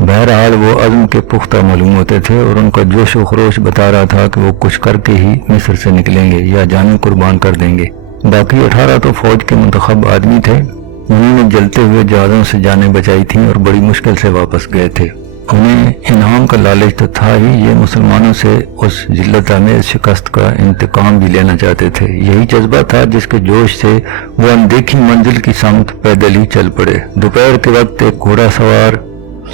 بہرحال وہ عزم کے پختہ معلوم ہوتے تھے اور ان کا جوش و خروش بتا رہا تھا کہ وہ کچھ کر کے ہی مصر سے نکلیں گے یا جانیں قربان کر دیں گے۔ باقی 18 تو فوج کے منتخب آدمی تھے۔ انہوں نے جلتے ہوئے جہازوں سے جانیں بچائی تھیں اور بڑی مشکل سے واپس گئے تھے۔ انہیں انعام کا لالچ تو تھا ہی، یہ مسلمانوں سے اس ذلت آمیز شکست کا انتقام بھی لینا چاہتے تھے۔ یہی جذبہ تھا جس کے جوش سے وہ اندیکھی منزل کی سمت پیدل ہی چل پڑے۔ دوپہر کے وقت ایک گھوڑا سوار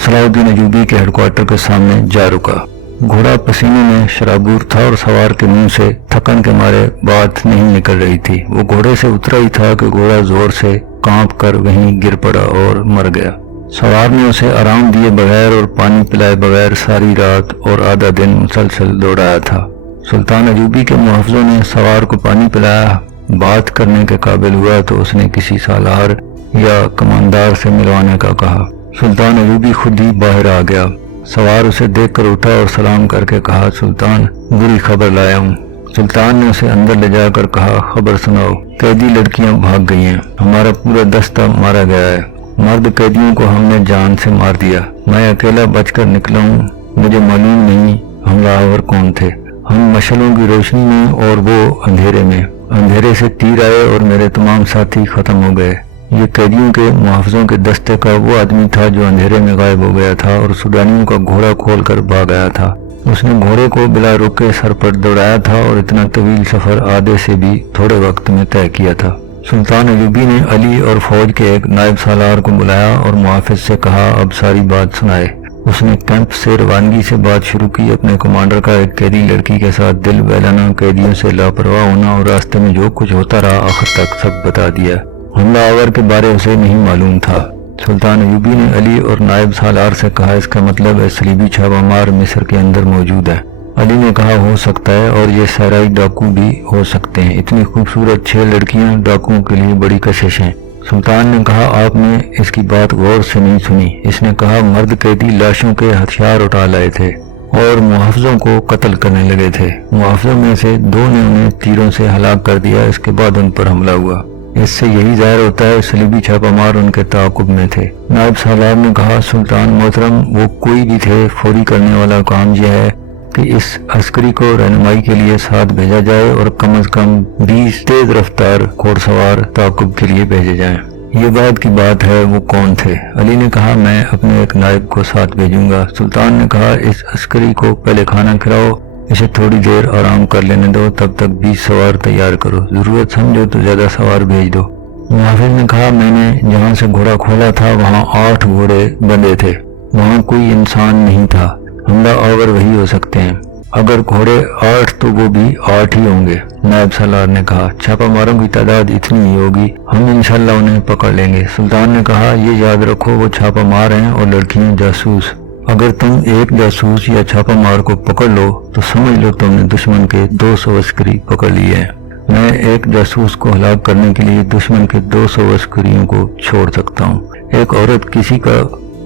صلاح الدین ایوبی کے ہیڈ کوارٹر کے سامنے جا رکا۔ گھوڑا پسینے میں شرابور تھا اور سوار کے منہ سے تھکن کے مارے بات نہیں نکل رہی تھی۔ وہ گھوڑے سے اترا ہی تھا کہ گھوڑا زور سے کانپ کر وہیں گر پڑا اور مر گیا۔ سوار نے اسے آرام دیے بغیر اور پانی پلائے بغیر ساری رات اور آدھا دن مسلسل دوڑایا تھا۔ سلطان ایوبی کے محافظوں نے سوار کو پانی پلایا، بات کرنے کے قابل ہوا تو اس نے کسی سالار یا کماندار سے ملوانے کا کہا۔ سلطان ایوبی خود ہی باہر آ گیا۔ سوار اسے دیکھ کر اٹھا اور سلام کر کے کہا، سلطان بری خبر لایا ہوں۔ سلطان نے اسے اندر لے جا کر کہا، خبر سناؤ۔ قیدی لڑکیاں بھاگ گئی ہیں، ہمارا پورا دستہ مارا گیا ہے، مرد قیدیوں کو ہم نے جان سے مار دیا، میں اکیلا بچ کر نکلا ہوں، مجھے معلوم نہیں حملہ آور کون تھے، ہم مشعلوں کی روشنی میں اور وہ اندھیرے میں، اندھیرے سے تیر آئے اور میرے تمام ساتھی ختم ہو گئے۔ یہ قیدیوں کے محافظوں کے دستے کا وہ آدمی تھا جو اندھیرے میں غائب ہو گیا تھا اور سوڈانیوں کا گھوڑا کھول کر بھاگ آیا تھا۔ اس نے گھوڑے کو بلا رکے سر پر دوڑایا تھا اور اتنا طویل سفر آدھے سے بھی تھوڑے وقت میں طے کیا تھا۔ سلطان ایوبی نے علی اور فوج کے ایک نائب سالار کو بلایا اور محافظ سے کہا، اب ساری بات سنائے۔ اس نے کیمپ سے روانگی سے بات شروع کی، اپنے کمانڈر کا ایک قیدی لڑکی کے ساتھ دل بہلانا، قیدیوں سے لاپرواہ ہونا اور راستے میں جو کچھ ہوتا رہا آخر تک سب بتا دیا۔ حملہ آور کے بارے اسے نہیں معلوم تھا۔ سلطان ایوبی نے علی اور نائب سالار سے کہا، اس کا مطلب ہے صلیبی چھاپہ مار مصر کے اندر موجود ہے۔ علی نے کہا، ہو سکتا ہے، اور یہ صحرائی ڈاکو بھی ہو سکتے ہیں، اتنی خوبصورت 6 لڑکیاں ڈاکوؤں کے لیے بڑی کشش ہیں۔ سلطان نے کہا، آپ نے اس کی بات غور سے نہیں سنی۔ اس نے کہا، مرد قیدی لاشوں کے ہتھیار اٹھا لائے تھے اور محافظوں کو قتل کرنے لگے تھے۔ محافظوں میں سے 2 نے انہیں تیروں سے ہلاک کر دیا، اس کے بعد ان پر حملہ ہوا۔ اس سے یہی ظاہر ہوتا ہے صلیبی چھاپہ مار ان کے تعاقب میں تھے۔ نائب سالار نے کہا، سلطان محترم، وہ کوئی بھی تھے، فوری کرنے والا کام یہ ہے کہ اس عسکری کو رہنمائی کے لیے ساتھ بھیجا جائے اور کم از کم 20 تیز رفتار گھوڑ سوار تعاقب کے لیے بھیجے جائیں۔ یہ بعد کی بات ہے، وہ کون تھے؟ علی نے کہا، میں اپنے ایک نائب کو ساتھ بھیجوں گا۔ سلطان نے کہا، اس عسکری کو پہلے کھانا کھلاؤ، اسے تھوڑی دیر آرام کر لینے دو، تب تک 20 سوار تیار کرو، ضرورت سمجھو تو زیادہ سوار بھیج دو۔ محافظ نے کہا، میں نے جہاں سے گھوڑا کھولا تھا وہاں 8 گھوڑے بندھے تھے، وہاں کوئی انسان نہیں تھا، حملہ آور وہی ہو سکتے ہیں، اگر گھوڑے 8 تو وہ بھی 8 ہی ہوں گے۔ نائب سالار نے کہا، چھاپہ ماروں کی تعداد اتنی ہی ہوگی، ہم انشاءاللہ انہیں پکڑ لیں گے۔ سلطان نے کہا، یہ یاد رکھو، وہ چھاپہ مار ہیں اور لڑکیاں جاسوس، اگر تم ایک جاسوس یا چھاپہ مار کو پکڑ لو تو سمجھ لو تم نے دشمن کے 200 عسکری پکڑ لیے ہیں۔ میں ایک جاسوس کو ہلاک کرنے کے لیے دشمن کے 200 عسکریوں کو چھوڑ سکتا ہوں۔ ایک عورت کسی کا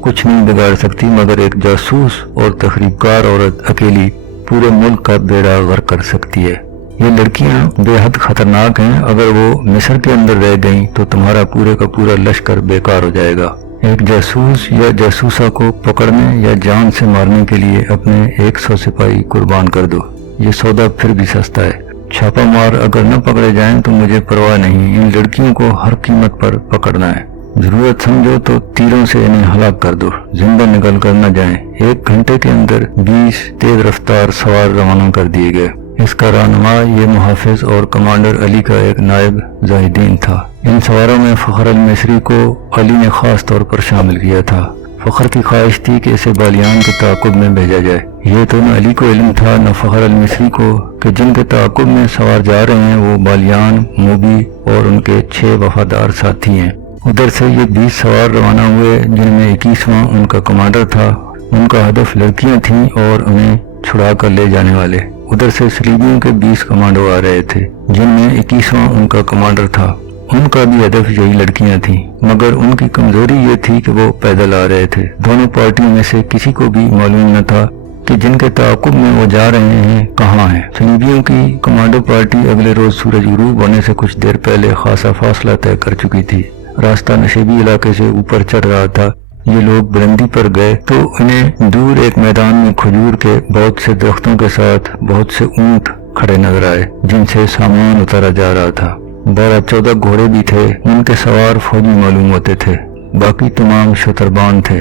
کچھ نہیں بگاڑ سکتی، مگر ایک جاسوس اور تخریب کار عورت اکیلی پورے ملک کا بیڑا غرق کر سکتی ہے۔ یہ لڑکیاں بے حد خطرناک ہیں، اگر وہ مصر کے اندر رہ گئیں تو تمہارا پورے کا پورا لشکر بیکار ہو جائے گا۔ ایک جاسوس یا جاسوسہ کو پکڑنے یا جان سے مارنے کے لیے اپنے 100 سپاہی قربان کر دو، یہ سودا پھر بھی سستا ہے۔ چھاپہ مار اگر نہ پکڑے جائیں تو مجھے پرواہ نہیں، ان لڑکیوں کو ہر قیمت پر پکڑنا ہے، ضرورت سمجھو تو تیروں سے انہیں ہلاک کر دو، زندہ نکل کر نہ جائیں۔ 1 گھنٹے کے اندر 20 تیز رفتار سوار روانہ کر دیے گئے۔ اس کا رہنما یہ محافظ اور کمانڈر علی کا ایک نائب زاہدین تھا۔ ان سواروں میں فخر المصری کو علی نے خاص طور پر شامل کیا تھا۔ فخر کی خواہش تھی کہ اسے بالیان کے تعاقب میں بھیجا جائے۔ یہ تو نہ علی کو علم تھا نہ فخر المصری کو کہ جن کے تعاقب میں سوار جا رہے ہیں وہ بالیان، موبی اور ان کے 6 وفادار ساتھی ہیں۔ ادھر سے یہ 20 سوار روانہ ہوئے جن میں 21واں ان کا کمانڈر تھا۔ ان کا ہدف لڑکیاں تھیں اور انہیں چھڑا کر لے جانے والے۔ ادھر سے صلیبیوں کے 20 کمانڈو آ رہے تھے جن میں 21واں ان کا کمانڈر تھا۔ ان کا بھی ہدف یہی لڑکیاں تھیں، مگر ان کی کمزوری یہ تھی کہ وہ پیدل آ رہے تھے۔ دونوں پارٹیوں میں سے کسی کو بھی معلوم نہ تھا کہ جن کے تعاقب میں وہ جا رہے ہیں کہاں ہیں۔ صلیبیوں کی کمانڈو پارٹی اگلے روز سورج غروب ہونے سے کچھ دیر پہلے خاصا فاصلہ طے کر چکی تھی۔ راستہ نشیبی علاقے سے اوپر چڑھ رہا تھا۔ یہ لوگ بلندی پر گئے تو انہیں دور ایک میدان میں کھجور کے بہت سے درختوں کے ساتھ بہت سے اونٹ کھڑے نظر آئے جن سے سامان اتارا جا رہا تھا۔ 12-14 گھوڑے بھی تھے، ان کے سوار فوجی معلوم ہوتے تھے، باقی تمام شتربان تھے۔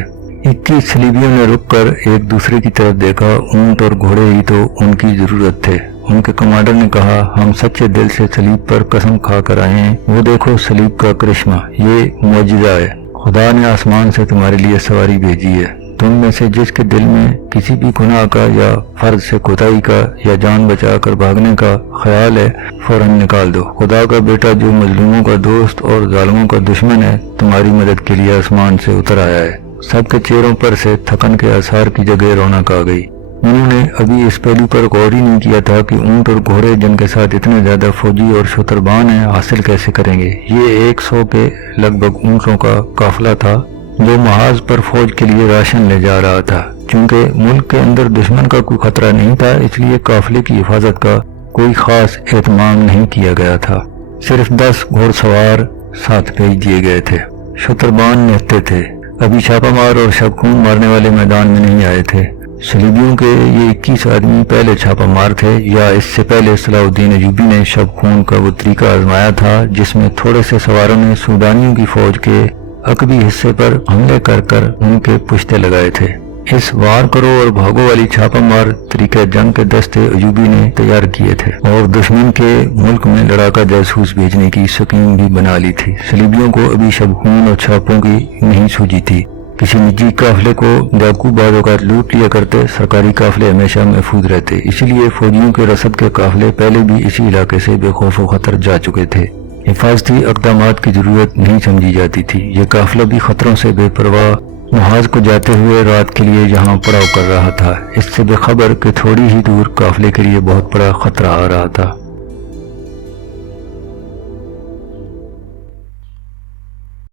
21 صلیبیوں نے رک کر ایک دوسرے کی طرف دیکھا، اونٹ اور گھوڑے ہی تو ان کی ضرورت تھے۔ ان کے کمانڈر نے کہا، ہم سچے دل سے صلیب پر قسم کھا کر آئے ہیں، وہ دیکھو صلیب کا کرشمہ، یہ معجزہ ہے، خدا نے آسمان سے تمہارے لیے سواری بھیجی ہے۔ تم میں سے جس کے دل میں کسی بھی گناہ کا یا فرض سے کوتاہی کا یا جان بچا کر بھاگنے کا خیال ہے، فوراً نکال دو۔ خدا کا بیٹا جو مظلوموں کا دوست اور ظالموں کا دشمن ہے، تمہاری مدد کے لیے آسمان سے اتر آیا ہے۔ سب کے چہروں پر سے تھکن کے آثار کی جگہ رونق آ گئی۔ انہوں نے ابھی اس پہلو پر غور ہی نہیں کیا تھا کہ اونٹ اور گھوڑے جن کے ساتھ اتنے زیادہ فوجی اور شتربان ہیں حاصل کیسے کریں گے۔ یہ 100 کے لگ بھگ اونٹوں کا قافلہ تھا جو محاذ پر فوج کے لیے راشن لے جا رہا تھا۔ چونکہ ملک کے اندر دشمن کا کوئی خطرہ نہیں تھا، اس لیے قافلے کی حفاظت کا کوئی خاص اہتمام نہیں کیا گیا تھا۔ صرف 10 گھوڑ سوار ساتھ بھیج دیے گئے تھے۔ شتربان نہتے تھے، ابھی چھاپہ مار اور شب خون مارنے والے میدان میں نہیں آئے تھے۔ صلیبیوں کے یہ 21 آدمی پہلے چھاپہ مار تھے، یا اس سے پہلے صلاح الدین ایوبی نے شب خون کا وہ طریقہ آزمایا تھا جس میں تھوڑے سے سواروں نے سودانیوں کی فوج کے عقبی حصے پر حملے کر کر ان کے پشتے لگائے تھے۔ اس وار کرو اور بھاگو والی چھاپہ مار طریقہ جنگ کے دستے ایوبی نے تیار کیے تھے اور دشمن کے ملک میں لڑاکا جاسوس بھیجنے کی سکیم بھی بنا لی تھی۔ صلیبیوں کو ابھی شب خون اور چھاپوں کی نہیں سوجی تھی۔ کسی نجی قافلے کو ڈاکو بعض اوقات لوٹ لیا کرتے، سرکاری قافلے ہمیشہ محفوظ رہتے، اسی لیے فوجیوں کے رسد کے قافلے پہلے بھی اسی علاقے سے بے خوف و خطر جا چکے تھے۔ حفاظتی اقدامات کی ضرورت نہیں سمجھی جاتی تھی۔ یہ قافلہ بھی خطروں سے بے پرواہ محاذ کو جاتے ہوئے رات کے لیے یہاں پڑاؤ کر رہا تھا، اس سے بے خبر کہ تھوڑی ہی دور قافلے کے لیے بہت بڑا خطرہ آ رہا تھا۔